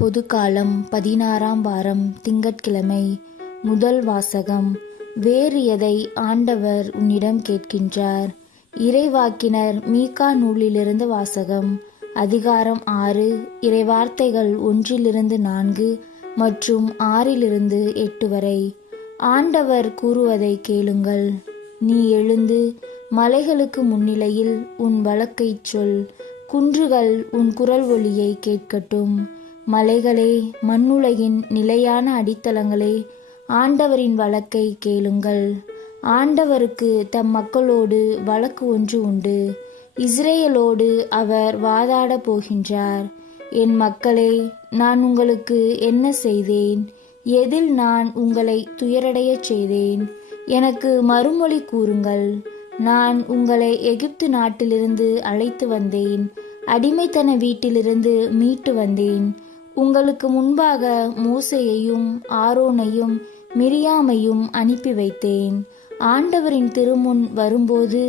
பொதுக்காலம் 16ஆம் வாரம் திங்கட்கிழமை. முதல் வாசகம். வேறு எதை ஆண்டவர் உன்னிடம் கேட்கின்றார்? இறைவாக்கினர் மீகா நூலிலிருந்து வாசகம். அதிகாரம் 6, இறைவார்த்தைகள் 1-4 மற்றும் 6-8 வரை. ஆண்டவர் கூறுவதை கேளுங்கள். நீ எழுந்து மலைகளுக்கு முன்னிலையில் உன் வழக்கைச் சொல். குன்றுகள் உன் குரல் ஒலியை கேட்கட்டும். மலைகளே, மண்ணுலகின் நிலையான அடித்தளங்களே, ஆண்டவரின் வழக்கை கேளுங்கள். ஆண்டவருக்கு தம் மக்களோடு வழக்கு ஒன்று உண்டு. இஸ்ரேலோடு அவர் வாதாட போகின்றார். என் மக்களே, நான் உங்களுக்கு என்ன செய்தேன்? எதில் நான் உங்களை துயரடையச் செய்தேன்? எனக்கு மறுமொழி கூறுங்கள். நான் உங்களை எகிப்து நாட்டிலிருந்து அழைத்து வந்தேன். அடிமைத்தன வீட்டிலிருந்து மீட்டு வந்தேன். உங்களுக்கு முன்பாக மோசேயையும் ஆரோனையும் மிரியாமையும் அனுப்பி வைத்தேன். ஆண்டவரின் திருமுன் வரும்போது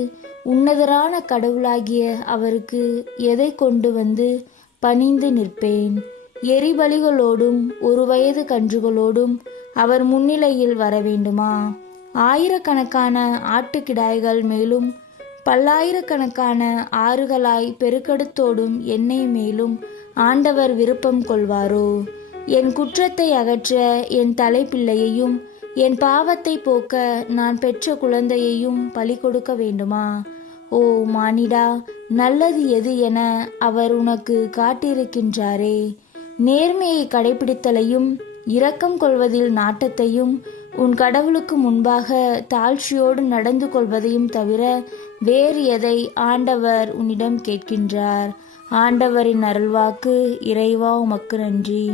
உன்னதரான கடவுளாகிய அவருக்கு எதை கொண்டு வந்து பணிந்து நிற்பேன்? எரிபலிகளோடும் 1 வயது கன்றுகளோடும் அவர் முன்னிலையில் வர வேண்டுமா? ஆயிரக்கணக்கான ஆட்டுக்கிடாய்கள் மேலும் பல்லாயிரக்கணக்கான ஆறுகளாய் பெருக்கெடுத்தோடும் எண்ணெய் மேலும் ஆண்டவர் விருப்பம் கொள்வாரோ? என் குற்றத்தை அகற்ற என் தலைப்பிள்ளையையும் என் பாவத்தை போக்க நான் பெற்ற குழந்தையையும் பலி கொடுக்க வேண்டுமா? ஓ மானிடா, நல்லது எது என அவர் உனக்கு காட்டியிருக்கின்றாரே. நேர்மையை கடைபிடித்தலையும் இரக்கம் கொள்வதில் நாட்டத்தையும் உன் கடவுளுக்கு முன்பாக தாழ்ச்சியோடு நடந்து கொள்வதையும் தவிர வேறு எதை ஆண்டவர் உன்னிடம் கேட்கின்றார்? ஆண்டவரின் அருள்வாக்கு. இறைவா, உமக்கு நன்றி.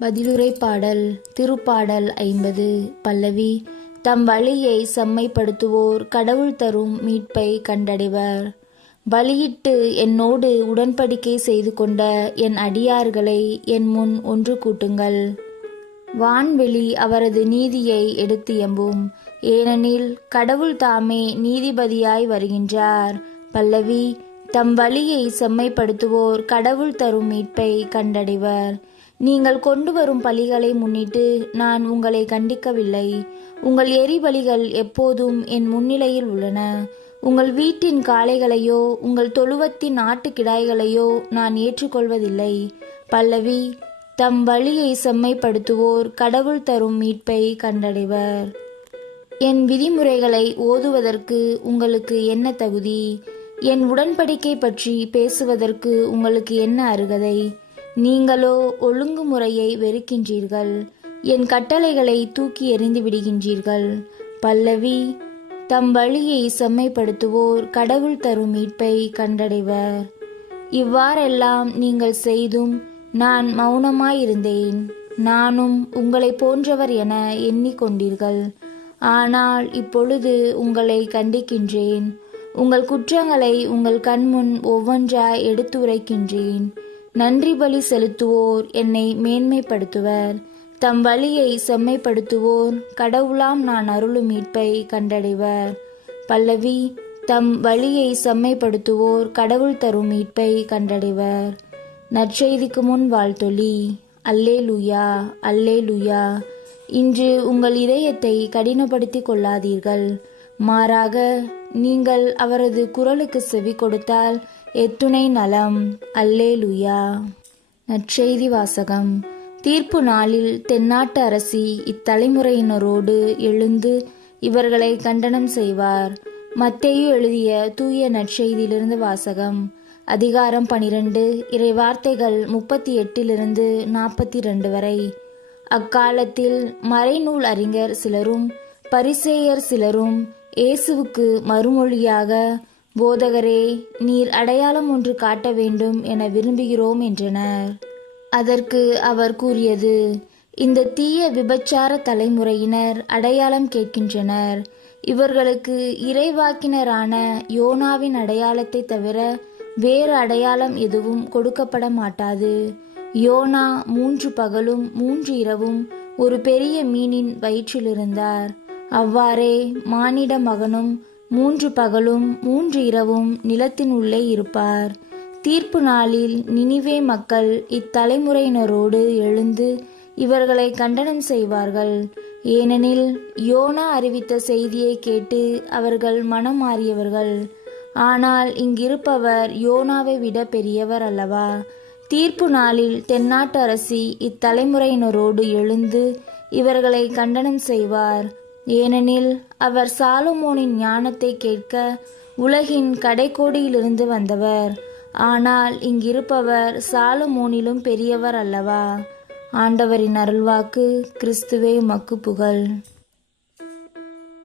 பதிலுரை பாடல். திருப்பாடல் 50. பல்லவி. தம் வழியை செம்மைப்படுத்துவோர் கடவுள் தரும் மீட்பை கண்டடைவர். பலியிட்டு என்னோடு உடன்படிக்கை செய்து கொண்ட என் அடியார்களை என் முன் ஒன்று கூட்டுங்கள். வான்வெளி அவரது நீதியை எடுத்து எம்பும். ஏனெனில் கடவுள் தாமே நீதிபதியாய் வருகின்றார். பல்லவி. தம் வழியை செம்மைப்படுத்துவோர் கடவுள் தரும் மீட்பை கண்டடைவர். நீங்கள் கொண்டு வரும் பலிகளை முன்னிட்டு நான் உங்களை கண்டிக்கவில்லை. உங்கள் எரிபலிகள் எப்போதும் என் முன்னிலையில் உள்ளன. உங்கள் வீட்டின் காளைகளையோ உங்கள் தொழுவத்தின் ஆட்டுக்கிடாய்களையோ நான் ஏற்றுக்கொள்வதில்லை. பல்லவி. தம் வழியை செம்மைப்படுத்துவோர் கடவுள் தரும் மீட்பை கண்டடைவர். என் விதிமுறைகளை ஓதுவதற்கு உங்களுக்கு என்ன தகுதி? என் உடன்படிக்கை பற்றி பேசுவதற்கு உங்களுக்கு என்ன அருகதை? நீங்களோ ஒழுங்குமுறையை வெறுக்கின்றீர்கள். என் கட்டளைகளை தூக்கி எறிந்து விடுகின்றீர்கள். பல்லவி. தம் வழியை செம்மைப்படுத்துவோர் கடவுள் தரும் மீட்பை கண்டடைவர். இவ்வாறெல்லாம் நீங்கள் செய்தும் நான் மௌனமாயிருந்தேன். நானும் உங்களை போன்றவர் என எண்ணிக்கொண்டீர்கள். ஆனால் இப்பொழுது உங்களை கண்டிக்கின்றேன். உங்கள் குற்றங்களை உங்கள் கண்முன் ஒவ்வொன்றாய் எடுத்து உரைக்கின்றேன். நன்றி பலி செலுத்துவோர் என்னை மேன்மைப்படுத்துவர். தம் வழியை செம்மைப்படுத்துவோர் கடவுளாம் நான் அருளும் மீட்பை கண்டடைவர். பல்லவி. தம் வழியை செம்மைப்படுத்துவோர் கடவுள் தரும் மீட்பை கண்டடைவர். நற்செய்திக்கு முன் வாழ்த்தொலி. அல்லேலூயா, அல்லேலூயா. இன்று உங்கள் இதயத்தை கடினப்படுத்தி கொள்ளாதீர்கள். மாறாக நீங்கள் அவரது குரலுக்கு செவி கொடுத்தால் எத்துணை நலம். அல்லேலூயா. நற்செய்தி வாசகம். தீர்ப்பு நாளில் தென்னாட்டு அரசி இத்தலைமுறையினரோடு எழுந்து இவர்களை கண்டனம் செய்வார். மத்தேயு எழுதிய தூய நற்செய்தியிலிருந்து வாசகம். அதிகாரம் 12, இறைவார்த்தைகள் 38-42 வரை. அக்காலத்தில் மறைநூல் அறிஞர் சிலரும் பரிசேயர் சிலரும் இயேசுவுக்கு மறுமொழியாக, போதகரே, நீர் அடையாளம் ஒன்று காட்ட வேண்டும் என விரும்புகிறோம் என்றனர். அதற்கு அவர் கூறியது, இந்த தீய விபச்சார தலைமுறையினர் அடையாளம் கேட்கின்றனர். இவர்களுக்கு இறைவாக்கினரான யோனாவின் அடையாளத்தை தவிர வேறு அடையாளம் எதுவும் கொடுக்கப்பட மாட்டாது. யோனா 3 பகலும் 3 இரவும் ஒரு பெரிய மீனின் வயிற்றில் இருந்தார். அவ்வாறே மானிட மகனும் 3 பகலும் 3 இரவும் நிலத்தின் உள்ளே இருப்பார். தீர்ப்பு நாளில் நினிவே மக்கள் இத்தலைமுறையினரோடு எழுந்து இவர்களை கண்டனம் செய்வார்கள். ஏனெனில் யோனா அறிவித்த செய்தியை கேட்டு அவர்கள் மனம் மாறியவர்கள். ஆனால் இங்கிருப்பவர் யோனாவை விட பெரியவர் அல்லவா? தீர்ப்பு நாளில் தென்னாட்டு அரசி இத்தலைமுறையினரோடு எழுந்து இவர்களை கண்டனம் செய்வார். ஏனெனில் அவர் சாலமோனின் ஞானத்தை கேட்க உலகின் கடைக்கோடியிலிருந்து வந்தவர். ஆனால் இங்கிருப்பவர் சாலமோனிலும் பெரியவர் அல்லவா? ஆண்டவரின் அருள்வாக்கு. கிறிஸ்துவே உமக்கு புகழ்.